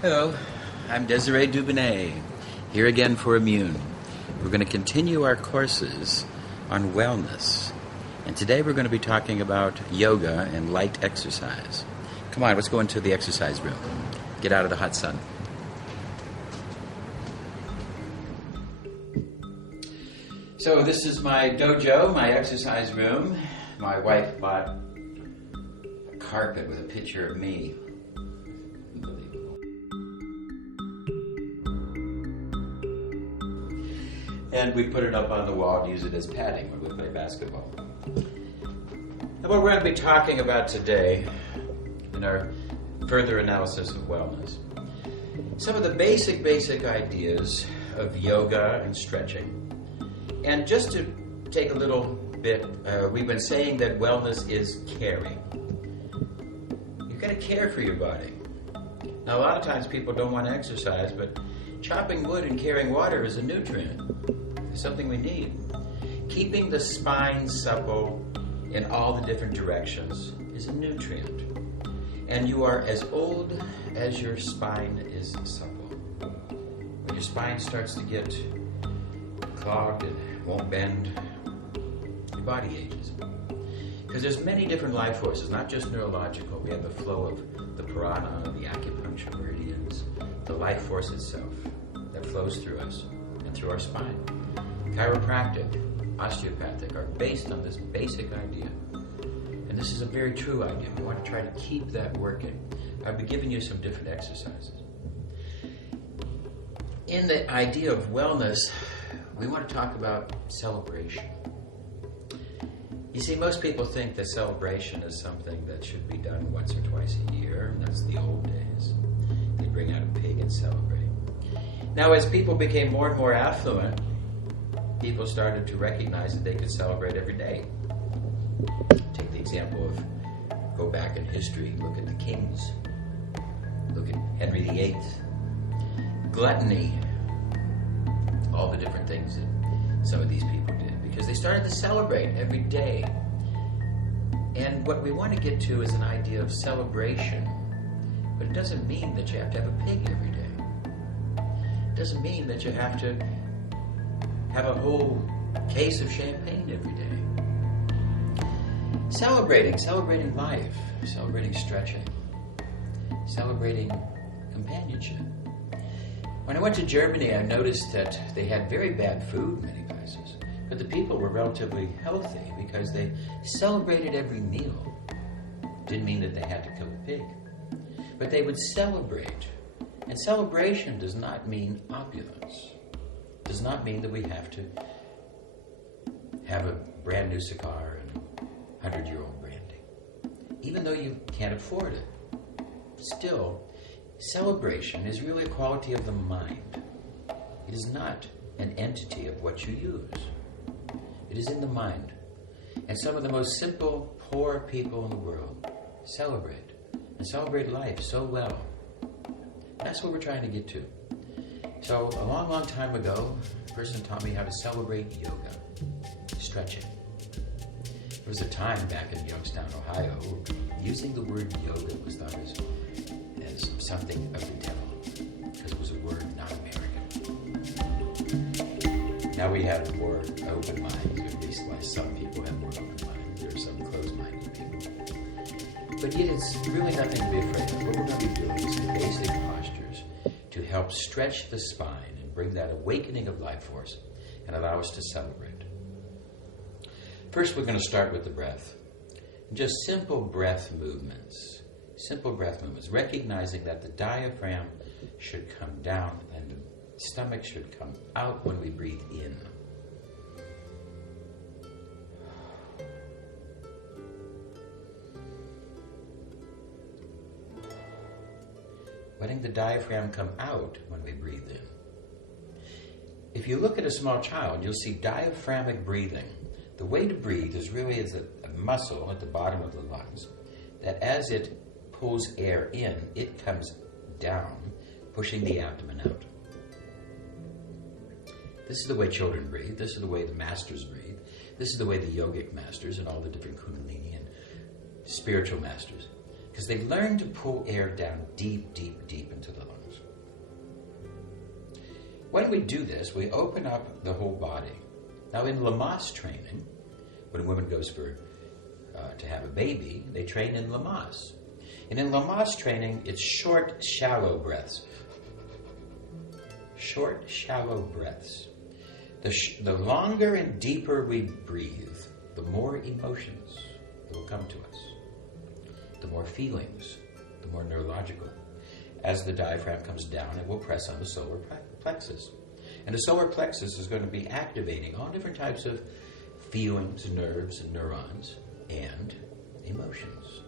Hello, I'm Desire Dubounet, here again for Immune. We're going to continue our courses on wellness, and today we're going to be talking about yoga and light exercise. Come on, let's go into the exercise room. Get out of the hot sun. So this is my dojo, my exercise room. My wife bought a carpet with a picture of me. And we put it up on the wall to use it as padding when we play basketball. And what we're going to be talking about today in our further analysis of wellness, some of the basic ideas of yoga and stretching. And just to take a little bit, we've been saying that wellness is caring. You've got to care for your body. Now, a lot of times people don't want to exercise, but chopping wood and carrying water is a nutrient. It's something we need. Keeping the spine supple in all the different directions is a nutrient. And you are as old as your spine is supple. When your spine starts to get clogged and won't bend, your body ages. Because there's many different life forces, not just neurological. We have the flow of the prana, the acupuncture meridians, the life force itself that flows through us and through our spine. Chiropractic, osteopathic are based on this basic idea. And this is a very true idea. We want to try to keep that working. I'll be giving you some different exercises. In the idea of wellness, we want to talk about celebration. You see, most people think that celebration is something that should be done once or twice a year, and that's the old days. They bring out a pig and celebrate. Now, as people became more and more affluent, people started to recognize that they could celebrate every day. Take the example of, go back in history, look at the kings. Look at Henry VIII. Gluttony. All the different things that some of these people did, because they started to celebrate every day. And what we want to get to is an idea of celebration, but it doesn't mean that you have to have a pig every day. It doesn't mean that you have to have a whole case of champagne every day. Celebrating life, celebrating stretching, celebrating companionship. When I went to Germany, I noticed that they had very bad food in many places, but the people were relatively healthy because they celebrated every meal. Didn't mean that they had to kill a pig, but they would celebrate. And celebration does not mean opulence. Does not mean that we have to have a brand new cigar and 100-year-old brandy. Even though you can't afford it, still, celebration is really a quality of the mind. It is not an entity of what you use. It is in the mind. And some of the most simple, poor people in the world celebrate, and celebrate life so well. That's what we're trying to get to. So, a long, long time ago, a person taught me how to celebrate yoga, stretching. There was a time back in Youngstown, Ohio, using the word yoga was thought as something of the devil, because it was a word not American. Now we have more open minds, or at least some people have more open minds. There are some closed-minded people. But yet it's really nothing to be afraid of. What we're going to be doing is some basic postures to help stretch the spine and bring that awakening of life force and allow us to celebrate. First, we're going to start with the breath. Just simple breath movements. Simple breath movements, recognizing that the diaphragm should come down and the stomach should come out when we breathe in. Letting the diaphragm come out when we breathe in. If you look at a small child, you'll see diaphragmatic breathing. The way to breathe is really as a muscle at the bottom of the lungs that as it pulls air in, it comes down, pushing the abdomen out. This is the way children breathe. This is the way the masters breathe. This is the way the yogic masters and all the different kundalini and spiritual masters. Because they learn to pull air down deep, deep, deep into the lungs. When we do this, we open up the whole body. Now in Lamaze training, when a woman goes to have a baby, they train in Lamaze. And in Lamaze training, it's short, shallow breaths. Short, shallow breaths. The longer and deeper we breathe, the more emotions will come to us. The more feelings, the more neurological. As the diaphragm comes down, it will press on the solar plexus. And the solar plexus is going to be activating all different types of feelings, nerves, and neurons, and emotions.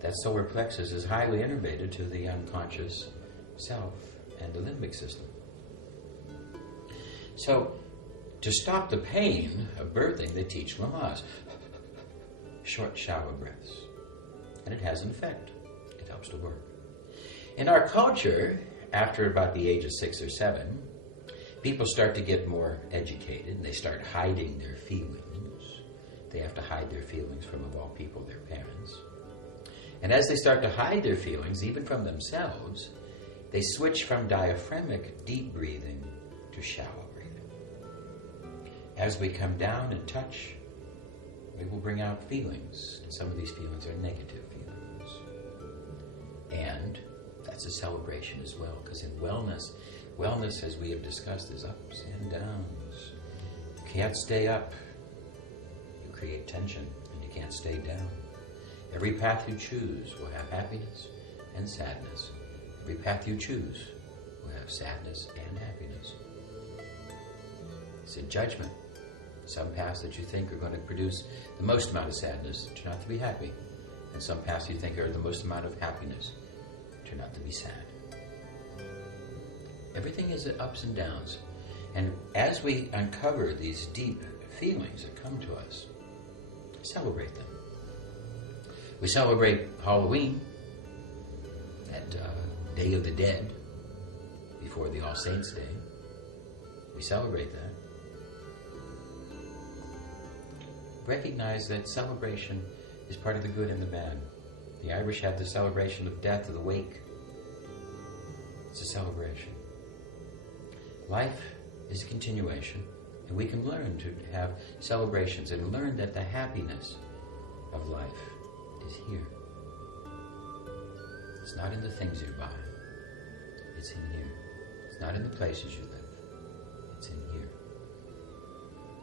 That solar plexus is highly innervated to the unconscious self and the limbic system. So, to stop the pain of birthing, they teach Lamaze. Short, shallow breaths. And it has an effect. It helps to work. In our culture, after about the age of 6 or 7, people start to get more educated and they start hiding their feelings. They have to hide their feelings from, of all people, their parents. And as they start to hide their feelings, even from themselves, they switch from diaphragmic deep breathing to shallow breathing. As we come down and touch, we will bring out feelings. And some of these feelings are negative feelings. And that's a celebration as well, because in wellness, as we have discussed, is ups and downs. You can't stay up. You create tension, and you can't stay down. Every path you choose will have happiness and sadness. Every path you choose will have sadness and happiness. It's a judgment. Some paths that you think are going to produce the most amount of sadness turn out to be happy. And some paths you think are the most amount of happiness turn out to be sad. Everything is ups and downs. And as we uncover these deep feelings that come to us, celebrate them. We celebrate Halloween, that Day of the Dead, before the All Saints' Day. We celebrate that. Recognize that celebration is part of the good and the bad. The Irish have the celebration of death of the wake. It's a celebration. Life is a continuation, and we can learn to have celebrations and learn that the happiness of life is here. It's not in the things you buy. It's in here. It's not in the places you live. It's in here.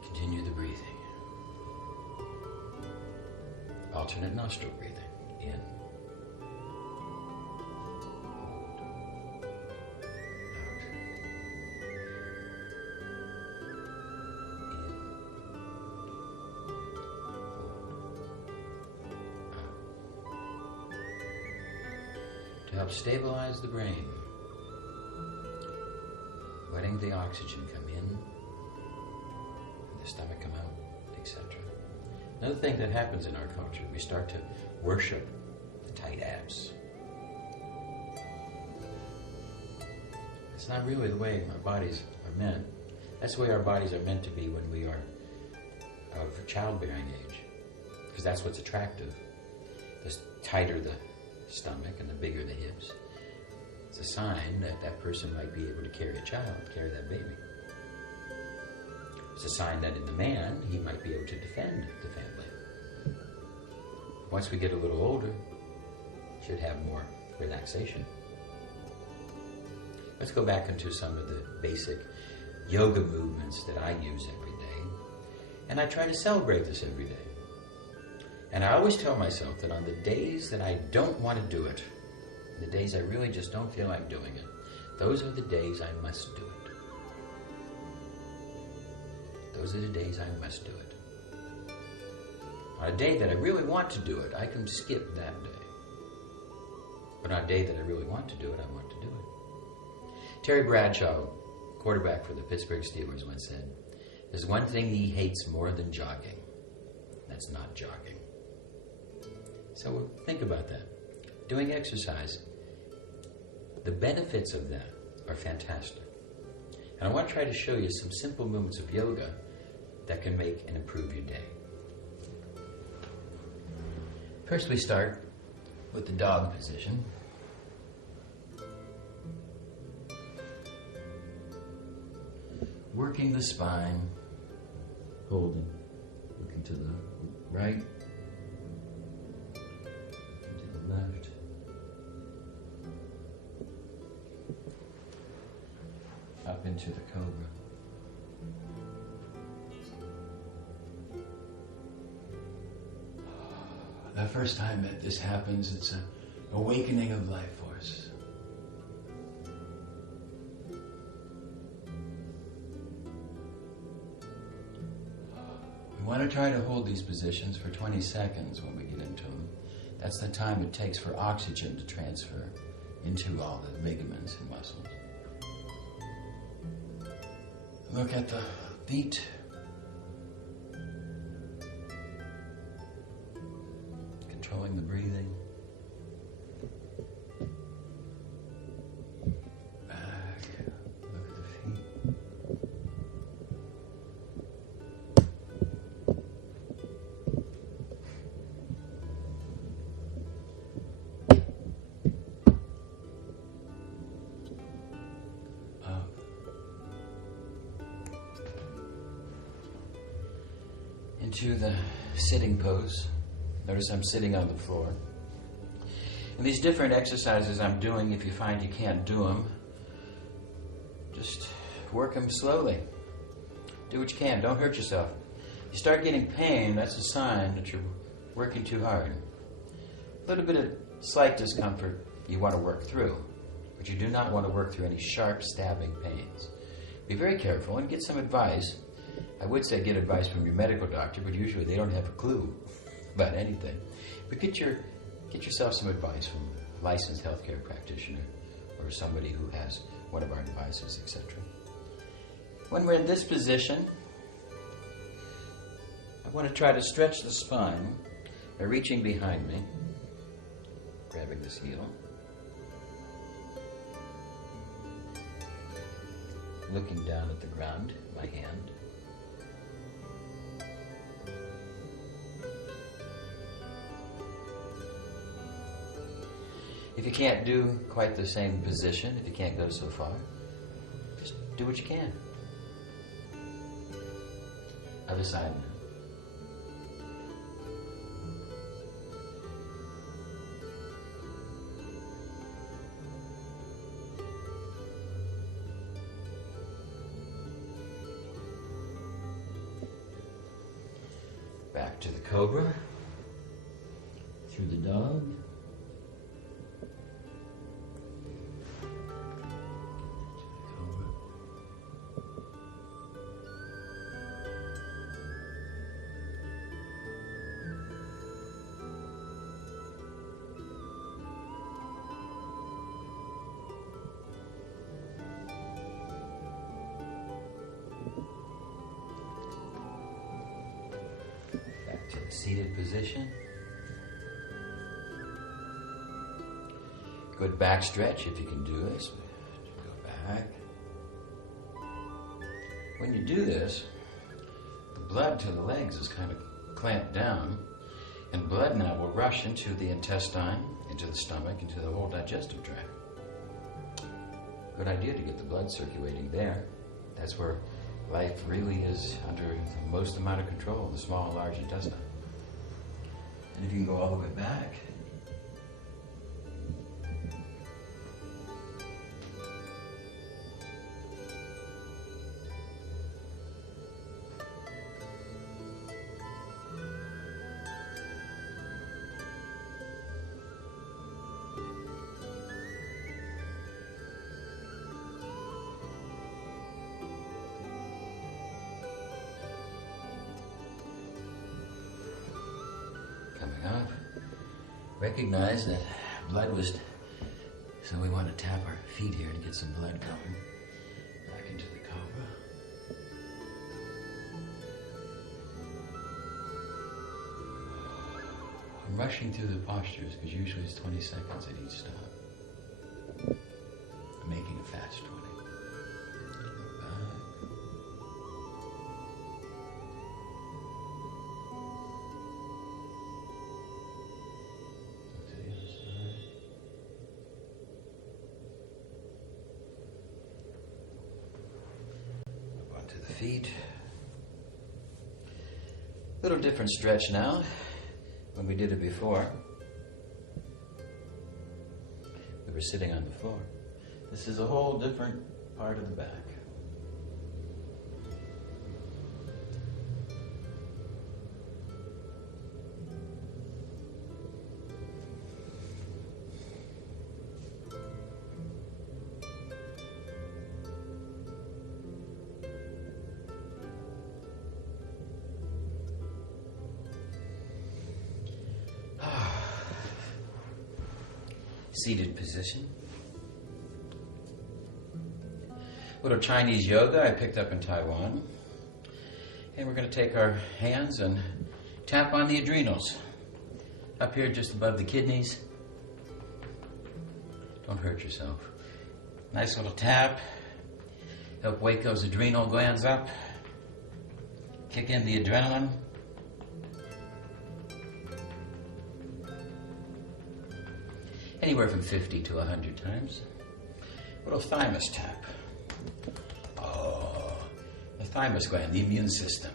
Continue the breathing. Alternate nostril breathing. In. To help stabilize the brain, letting the oxygen come in, and the stomach come out, etc. Another thing that happens in our culture, we start to worship the tight abs. It's not really the way our bodies are meant. That's the way our bodies are meant to be when we are of childbearing age, because that's what's attractive. The tighter the stomach and the bigger the hips, it's a sign that that person might be able to carry a child, carry that baby. It's a sign that in the man, he might be able to defend the family. Once we get a little older, we should have more relaxation. Let's go back into some of the basic yoga movements that I use every day. And I try to celebrate this every day. And I always tell myself that on the days that I don't want to do it, the days I really just don't feel like doing it, those are the days I must do it. Those are the days I must do it. On a day that I really want to do it, I can skip that day. But on a day that I really want to do it, I want to do it. Terry Bradshaw, quarterback for the Pittsburgh Steelers, once said, "There's one thing he hates more than jogging. That's not jogging." So think about that. doing exercise. The benefits of that are fantastic. And I want to try to show you some simple movements of yoga that can make and improve your day. First, we start with the dog position. Working the spine, holding, looking to the right, to the left. Up into the cobra. The first time that this happens, it's an awakening of life force. We want to try to hold these positions for 20 seconds when we get into them. That's the time it takes for oxygen to transfer into all the ligaments and muscles. Look at the feet. Controlling the breathing. Back. Look at the feet. Up. Into the sitting pose. Notice I'm sitting on the floor. And these different exercises I'm doing, if you find you can't do them, just work them slowly. Do what you can. Don't hurt yourself. If you start getting pain, that's a sign that you're working too hard. A little bit of slight discomfort you want to work through, but you do not want to work through any sharp stabbing pains. Be very careful and get some advice. I would say get advice from your medical doctor, but usually they don't have a clue about anything. But get yourself some advice from a licensed healthcare practitioner or somebody who has one of our devices, etc. When we're in this position, I want to try to stretch the spine by reaching behind me, grabbing this heel, looking down at the ground, my hand. If you can't do quite the same position, if you can't go so far, just do what you can. Other side now. Back to the cobra, through the dog. To the seated position. Good back stretch if you can do this. Go back. When you do this, the blood to the legs is kind of clamped down, and blood now will rush into the intestine, into the stomach, into the whole digestive tract. Good idea to get the blood circulating there. That's where life really is under the most amount of control, the small and large intestine. And if you can go all the way back, up. Recognize that blood was, so we want to tap our feet here to get some blood going. Back into the cobra. I'm rushing through the postures because usually it's 20 seconds at each stop. I'm making it fast 20. To the other side. Up onto the feet. Little different stretch now when we did it before. We were sitting on the floor. This is a whole different part of the back. Seated position. Little Chinese yoga I picked up in Taiwan. And we're going to take our hands and tap on the adrenals. Up here just above the kidneys. Don't hurt yourself. Nice little tap. Help wake those adrenal glands up. Kick in the adrenaline. Anywhere from 50 to 100 times. Little thymus tap. Oh, the thymus gland, the immune system.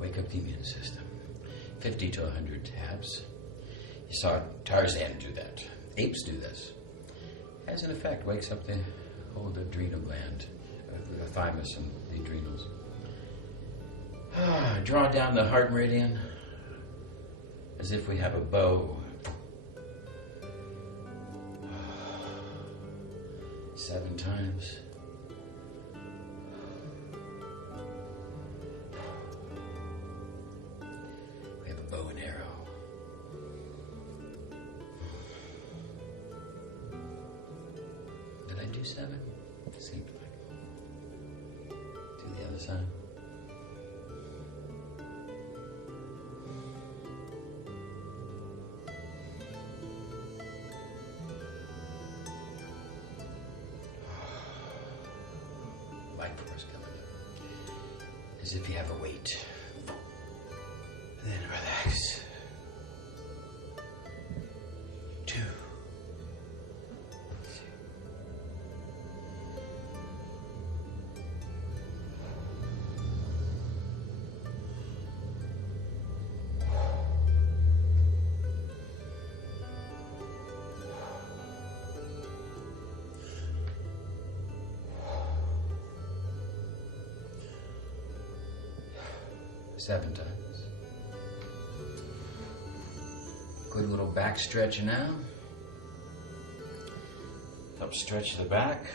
Wake up the immune system. 50 to 100 taps. You saw Tarzan do that. Apes do this. Has an effect, wakes up the whole adrenal gland, the thymus and the adrenals. Draw down the heart meridian as if we have a bow. 7 times. We have a bow and arrow. Did I do 7? Seems like. Do the other side. Light force coming up. As if you have a weight. And then relax. 2. 7 times. Good little back stretch now. Help stretch the back.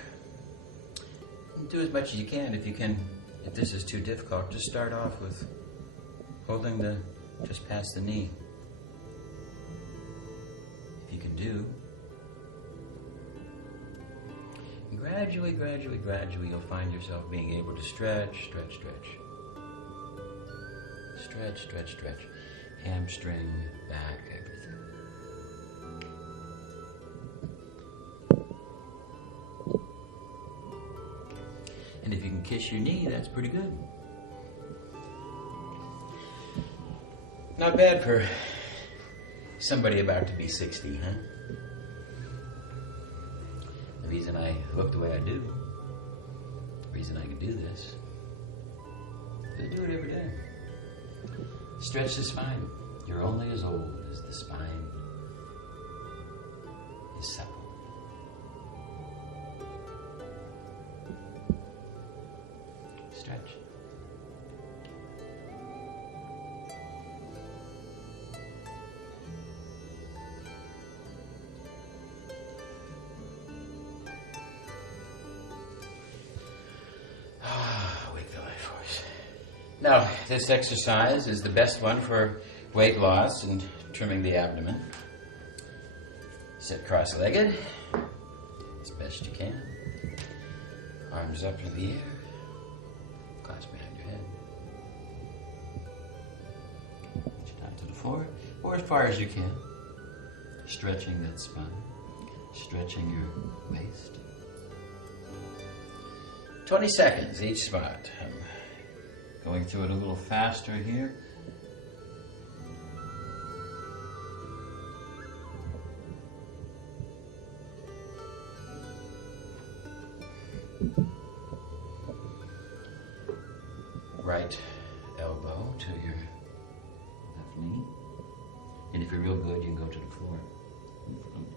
And do as much as you can. If this is too difficult, just start off with holding just past the knee. If you can do. And gradually, you'll find yourself being able to stretch. Stretch. Hamstring, back, everything. And if you can kiss your knee, that's pretty good. Not bad for somebody about to be 60, huh? The reason I look the way I do, the reason I can do this, is I do it every day. Stretch the spine. You're only as old as the spine is supple. Stretch. Wake the life force. Now, this exercise is the best one for weight loss and trimming the abdomen. Sit cross-legged as best you can. Arms up in the air. Clasp behind your head. Reach down to the floor, or as far as you can. Stretching that spine. Stretching your waist. 20 seconds each spot. I'm going through it a little faster here. Right elbow to your left knee. And if you're real good, you can go to the floor in front.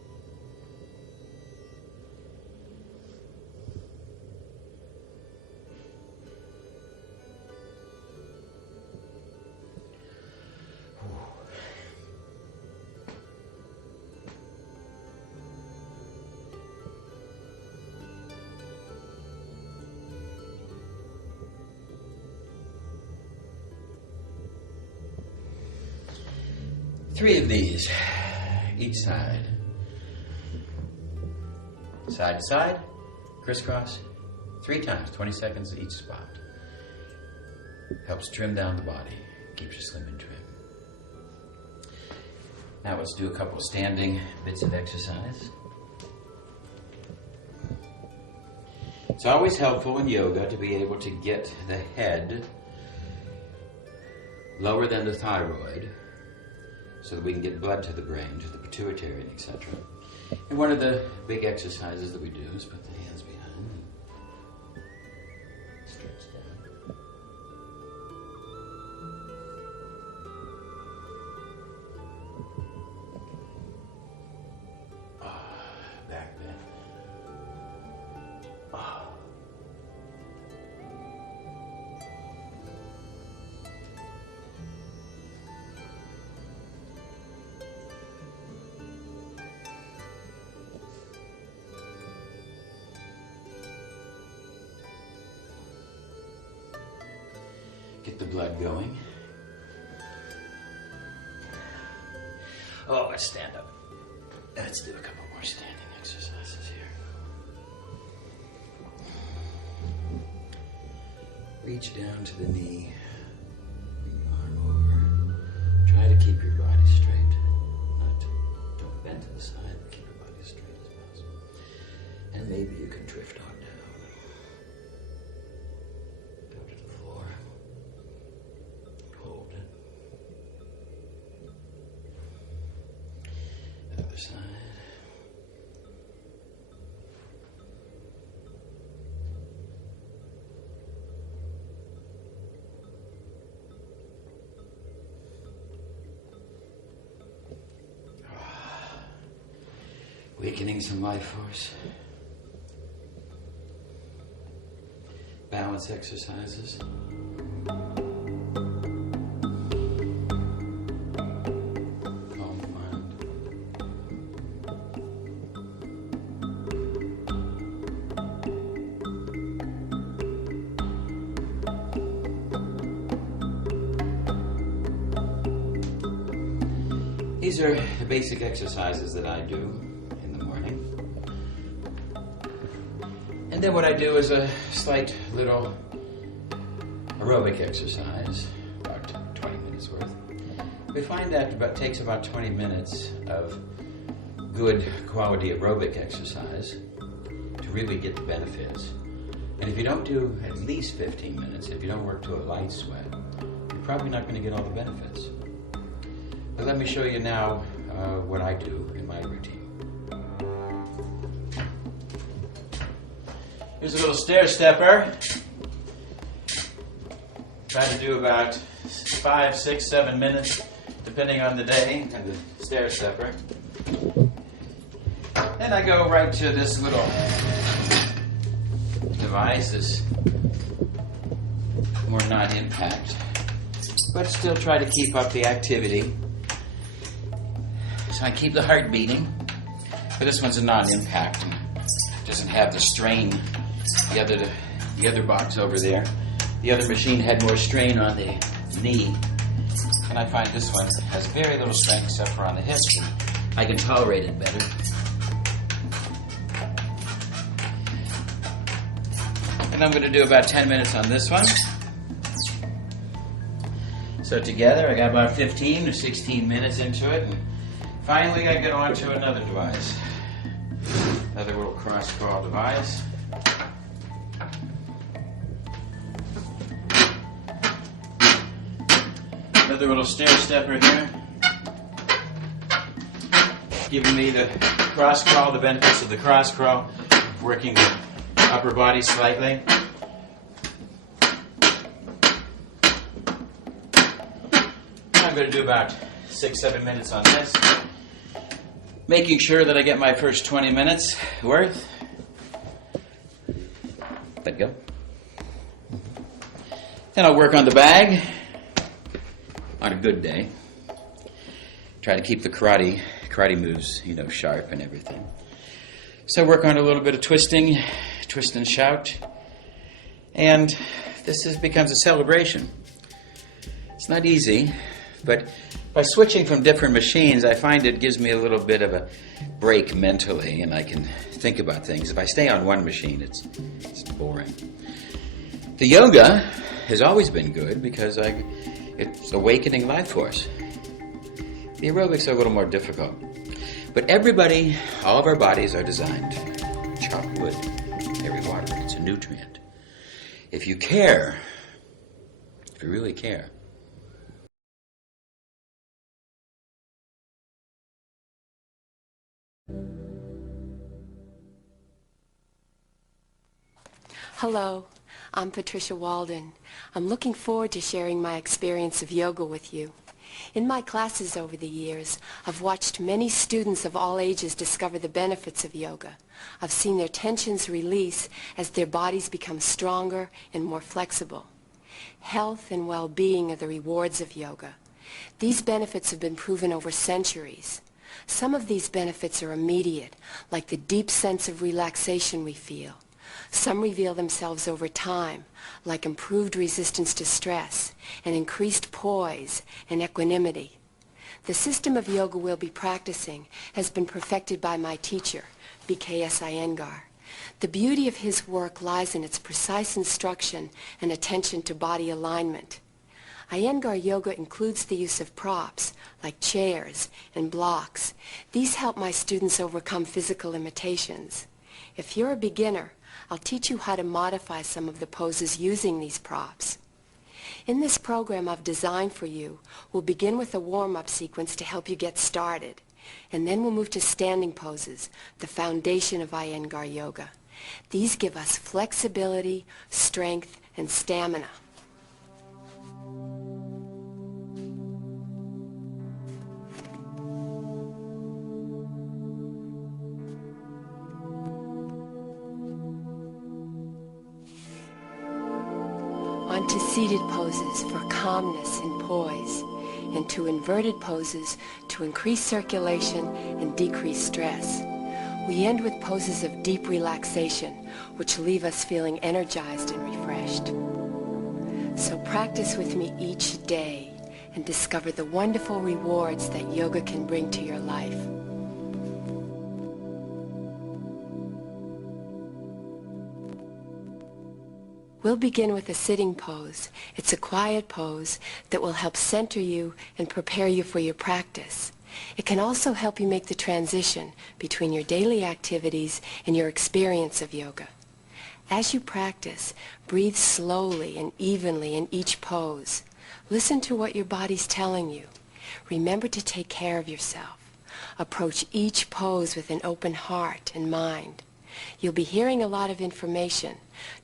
Three of these, each side. Side to side, crisscross, 3 times, 20 seconds at each spot. Helps trim down the body, keeps you slim and trim. Now let's do a couple of standing bits of exercise. It's always helpful in yoga to be able to get the head lower than the thyroid, so that we can get blood to the brain, to the pituitary, etc. And one of the big exercises that we do is put the hands behind and stretch down. Back bend. Get the blood going. Oh, let's stand up. Let's do a couple more standing exercises here. Reach down to the knee. Bring your arm over. Try to keep your body straight. Don't bend to the side, but keep your body as straight as possible. And maybe you can drift on down. Side. Awakening some life force. Balance exercises. These are the basic exercises that I do in the morning. And then what I do is a slight little aerobic exercise, about 20 minutes worth. We find that takes about 20 minutes of good quality aerobic exercise to really get the benefits. And if you don't do at least 15 minutes, if you don't work to a light sweat, you're probably not going to get all the benefits. But let me show you now what I do in my routine. Here's a little stair stepper. Try to do about 5, 6, 7 minutes, depending on the day and the stair stepper. Then I go right to this little device, this more non-impact, but still try to keep up the activity. So I keep the heart beating, but this one's a non-impact and doesn't have the strain. The other box over there, the other machine had more strain on the knee, and I find this one has very little strength except for on the hips. I can tolerate it better. And I'm going to do about 10 minutes on this one. So together I got about 15 or 16 minutes into it, and finally I get on to another device. Another little cross-crawl device. Another little stair stepper here. Giving me the cross-crawl, the benefits of the cross-crawl, working the upper body slightly. I'm going to do about 6-7 minutes on this, making sure that I get my first 20 minutes worth. Let go. Then I'll work on the bag on a good day. Try to keep the karate moves, sharp and everything. So work on a little bit of twisting, twist and shout, and this becomes a celebration. It's not easy. But by switching from different machines, I find it gives me a little bit of a break mentally, and I can think about things. If I stay on one machine, it's boring. The yoga has always been good because it's awakening life force. The aerobics are a little more difficult. But everybody, all of our bodies are designed. Chop wood, every water, it's a nutrient. If you care, if you really care, Hello, I'm Patricia Walden. I'm looking forward to sharing my experience of yoga with you. In my classes over the years, I've watched many students of all ages discover the benefits of yoga. I've seen their tensions release as their bodies become stronger and more flexible. Health and well-being are the rewards of yoga. These benefits have been proven over centuries. Some of these benefits are immediate, like the deep sense of relaxation we feel. Some reveal themselves over time, like improved resistance to stress and increased poise and equanimity. The system of yoga we'll be practicing has been perfected by my teacher, BKS Iyengar. The beauty of his work lies in its precise instruction and attention to body alignment. Iyengar yoga includes the use of props, like chairs and blocks. These help my students overcome physical limitations. If you're a beginner, I'll teach you how to modify some of the poses using these props. In this program I've designed for you, we'll begin with a warm-up sequence to help you get started, and then we'll move to standing poses, the foundation of Iyengar yoga. These give us flexibility, strength, and stamina. On to seated poses for calmness and poise, and to inverted poses to increase circulation and decrease stress. We end with poses of deep relaxation, which leave us feeling energized and refreshed. So practice with me each day and discover the wonderful rewards that yoga can bring to your life. We'll begin with a sitting pose. It's a quiet pose that will help center you and prepare you for your practice. It can also help you make the transition between your daily activities and your experience of yoga. As you practice, breathe slowly and evenly in each pose. Listen to what your body's telling you. Remember to take care of yourself. Approach each pose with an open heart and mind. You'll be hearing a lot of information.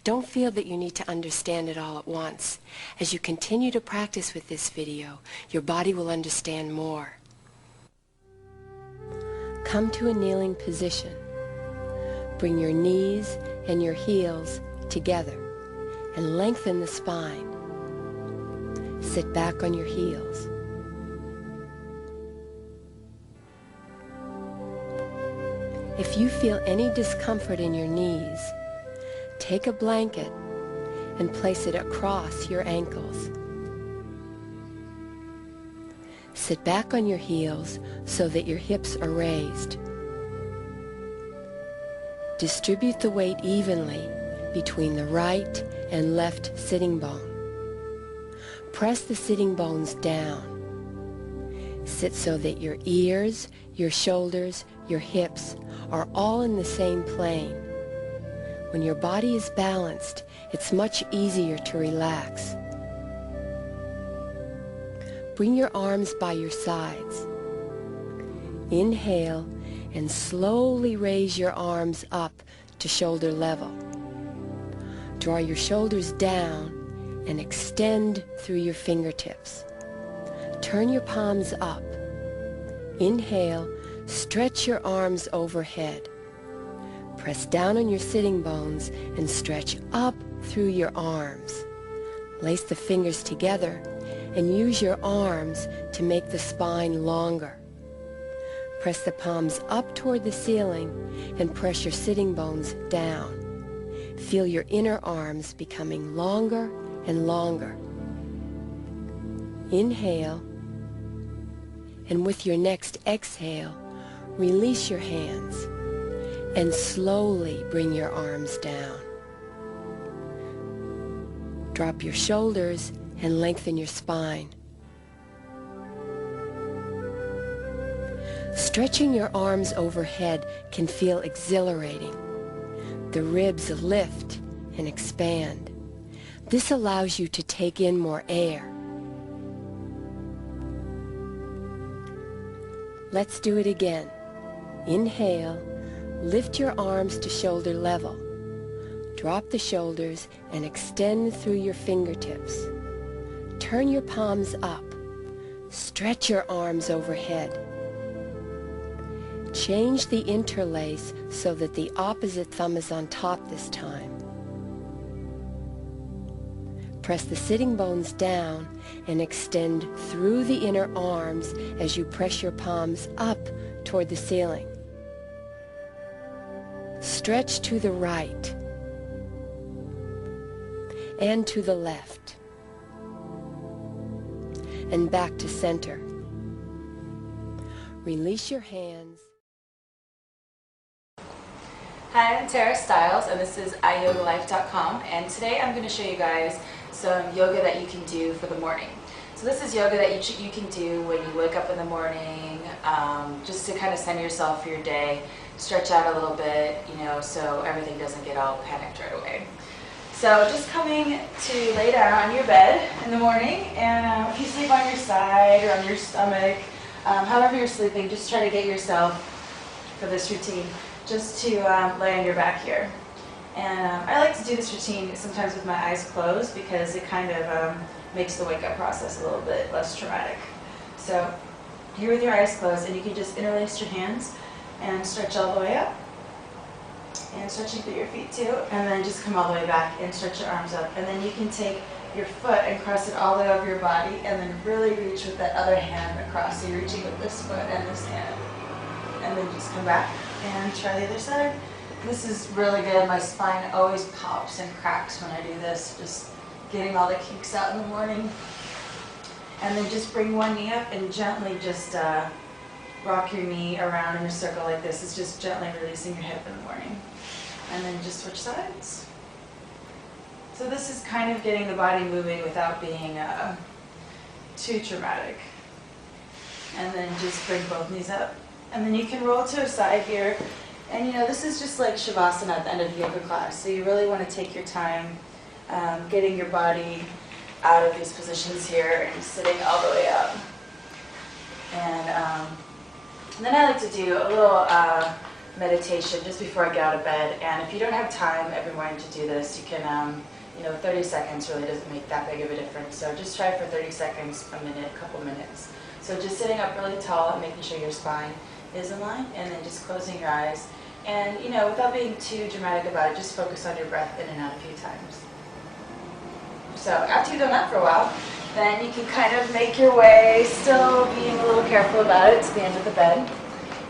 Don't feel that you need to understand it all at once. As you continue to practice with this video, your body will understand more. Come to a kneeling position. Bring your knees and your heels together and lengthen the spine. Sit back on your heels. If you feel any discomfort in your knees, take a blanket and place it across your ankles. Sit back on your heels so that your hips are raised. Distribute the weight evenly between the right and left sitting bone. Press the sitting bones down. Sit so that your ears, your shoulders, your hips are all in the same plane. When your body is balanced, it's much easier to relax. Bring your arms by your sides. Inhale and slowly raise your arms up to shoulder level. Draw your shoulders down and extend through your fingertips. Turn your palms up. Inhale, stretch your arms overhead. Press down on your sitting bones and stretch up through your arms. Lace the fingers together and use your arms to make the spine longer. Press the palms up toward the ceiling and press your sitting bones down. Feel your inner arms becoming longer and longer. Inhale, and with your next exhale, release your hands and slowly bring your arms down. Drop your shoulders and lengthen your spine. Stretching your arms overhead can feel exhilarating. The ribs lift and expand. This allows you to take in more air. Let's do it again. Inhale, lift your arms to shoulder level. Drop the shoulders and extend through your fingertips. Turn your palms up. Stretch your arms overhead. Change the interlace so that the opposite thumb is on top this time. Press the sitting bones down and extend through the inner arms as you press your palms up toward the ceiling. Stretch to the right and to the left and back to center. Release your hands. Hi, I'm Tara Stiles, and this is iYogaLife.com, and today I'm going to show you guys some yoga that you can do for the morning. So this is yoga that you can do when you wake up in the morning, just to kind of center yourself for your day, stretch out a little bit, so everything doesn't get all panicked right away. So just coming to lay down on your bed in the morning, and if you sleep on your side or on your stomach, however you're sleeping, just try to get yourself, for this routine, just to lay on your back here. And I like to do this routine sometimes with my eyes closed because it kind of makes the wake up process a little bit less traumatic. So here with your eyes closed, and you can just interlace your hands and stretch all the way up. And stretching through your feet too, and then just come all the way back and stretch your arms up. And then you can take your foot and cross it all the way over your body, and then really reach with that other hand across. So you're reaching with this foot and this hand. And then just come back and try the other side. This is really good. My spine always pops and cracks when I do this, just getting all the kinks out in the morning. And then just bring one knee up and gently just rock your knee around in a circle like this. It's just gently releasing your hip in the morning. And then just switch sides. So this is kind of getting the body moving without being too traumatic. And then just bring both knees up. And then you can roll to a side here. And this is just like Shavasana at the end of the yoga class. So you really want to take your time getting your body out of these positions here and sitting all the way up. And then I like to do a little meditation just before I get out of bed. And if you don't have time every morning to do this, you can, 30 seconds really doesn't make that big of a difference. So just try for 30 seconds, a minute, a couple minutes. So just sitting up really tall and making sure your spine is in line, and then just closing your eyes. And, without being too dramatic about it, just focus on your breath in and out a few times. So after you've done that for a while, then you can kind of make your way, still being a little careful about it, to the end of the bed.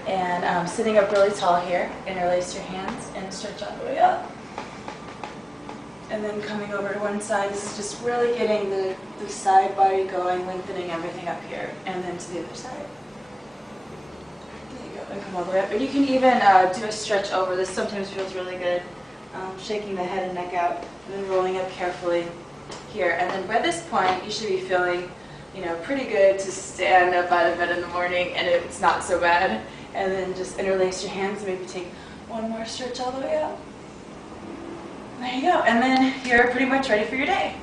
And sitting up really tall here, interlace your hands and stretch all the way up. And then coming over to one side, this is just really getting the side body going, lengthening everything up here, and then to the other side. There you go, and come all the way up. And you can even do a stretch over. This sometimes feels really good shaking the head and neck out, and then rolling up carefully here. And then by this point, you should be feeling, pretty good to stand up out of bed in the morning, and it's not so bad. And then just interlace your hands and maybe take one more stretch all the way up. There you go. And then you're pretty much ready for your day.